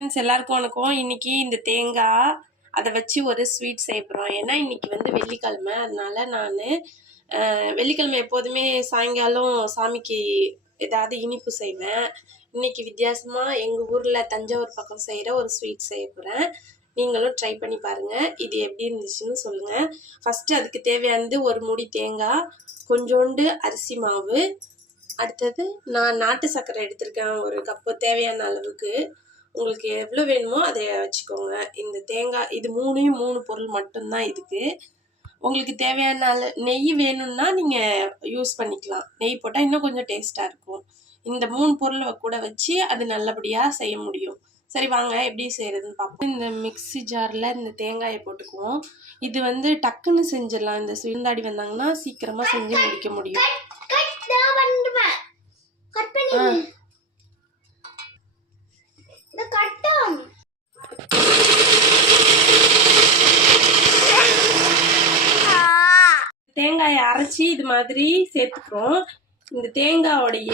Friends எல்லாருக்கும் வணக்கம். இன்னைக்கு இந்த தேங்காய் அதை வச்சு ஒரு ஸ்வீட் செய்ய போகிறோம். ஏன்னா இன்னைக்கு வந்து வெள்ளிக்கிழமை, அதனால நான் வெள்ளிக்கிழமை எப்போதுமே சாயங்காலம் சாமிக்கு ஏதாவது இனிப்பு செய்வேன். இன்னைக்கு வித்தியாசமாக எங்கள் ஊரில் தஞ்சாவூர் பக்கம் செய்கிற ஒரு ஸ்வீட் செய்ய போகிறேன். நீங்களும் ட்ரை பண்ணி பாருங்கள், இது எப்படி இருந்துச்சுன்னு சொல்லுங்கள். ஃபஸ்ட்டு அதுக்கு தேவையானது ஒரு மூடி தேங்காய், கொஞ்சோண்டு அரிசி மாவு, அடுத்தது நான் நாட்டு சர்க்கரை எடுத்திருக்கேன் ஒரு கப்பு தேவையான அளவுக்கு. உங்களுக்கு எவ்வளோ வேணுமோ அதை வச்சுக்கோங்க. இந்த தேங்காய் இது மூணு பொருள் மட்டும்தான் இதுக்கு. உங்களுக்கு தேவையான நெய் வேணும்னா நீங்கள் யூஸ் பண்ணிக்கலாம். நெய் போட்டால் இன்னும் கொஞ்சம் டேஸ்ட்டாக இருக்கும். இந்த 3 பொருளை கூட வச்சு அது நல்லபடியாக செய்ய முடியும். சரி வாங்க எப்படி செய்கிறதுன்னு பார்ப்போம். இந்த மிக்ஸி ஜாரில் இந்த தேங்காயை போட்டுக்குவோம். இது வந்து டக்குன்னு செஞ்சிடலாம். இந்த விருந்தாடி வந்தாங்கன்னா சீக்கிரமாக செஞ்சு முடிக்க முடியும். தேங்காயை அரைச்சி இது மாதிரி சேர்த்துக்கிறோம். இந்த தேங்காயோடைய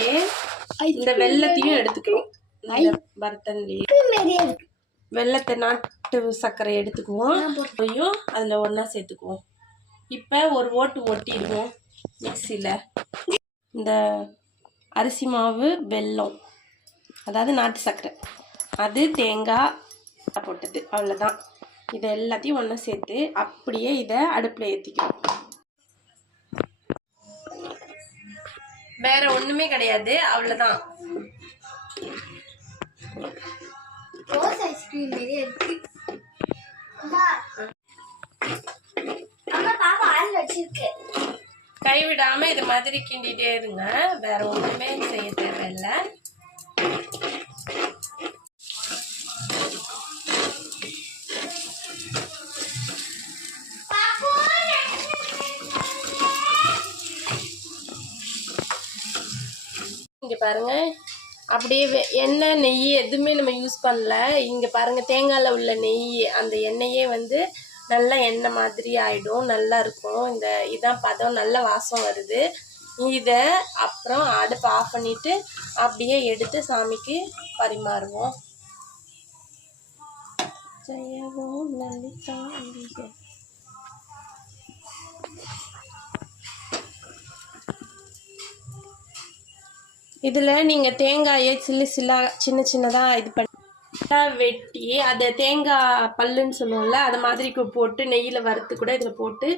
இந்த வெல்லத்தையும் எடுத்துக்கிறோம். இந்த பர்த்தன்லேயே வெல்லத்தை நாட்டு சர்க்கரை எடுத்துக்குவோம், அதில் ஒன்றா சேர்த்துக்குவோம். இப்போ ஒரு ஓட்டு ஒட்டிடுவோம் மிக்சியில். இந்த அரிசி மாவு, வெல்லம், அதாவது நாட்டு சர்க்கரை, அது தேங்காய் போட்டது, அவ்வளோதான். இதை எல்லாத்தையும் ஒன்றா சேர்த்து அப்படியே இதை அடுப்பில் ஏற்றிக்கிறோம். வேற ஒன்றுமே கிடையாது, அவ்வளோதான். ரோஸ் ஐஸ்கிரீம் மாதிரி இருக்கு. கைவிடாம இது மாதிரி கிண்டிட்டே இருங்க, வேற ஒன்றுமே செய்ய தேவையில்லை. இங்கே பாருங்க, அப்படியே எண்ணெய் நெய் எதுவுமே நம்ம யூஸ் பண்ணல. இங்கே பாருங்க, தேங்காயில் உள்ள நெய் அந்த எண்ணெயே வந்து நல்லா எண்ணெய் மாதிரி ஆகிடும், நல்லா இருக்கும். இதான் பதம், நல்ல வாசம் வருது. இதை அப்புறம் அடுப்பை ஆஃப் பண்ணிவிட்டு அப்படியே எடுத்து சாமிக்கு பரிமாறுவோம். ஜெயவோம் லலிதா. இதில் நீங்கள் தேங்காயை சின்ன சின்னதாக இது பண்ணி வெட்டி அதை தேங்காய் பல்லுன்னு சொல்லுவோம்ல, அது மாதிரி போட்டு நெய்யில் வறுத்து கூட இதில் போட்டு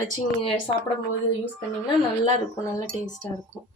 வச்சிங்க சாப்பிடும்போது யூஸ் பண்ணிங்கன்னா நல்லா இருக்கும், நல்லா டேஸ்ட்டாக இருக்கும்.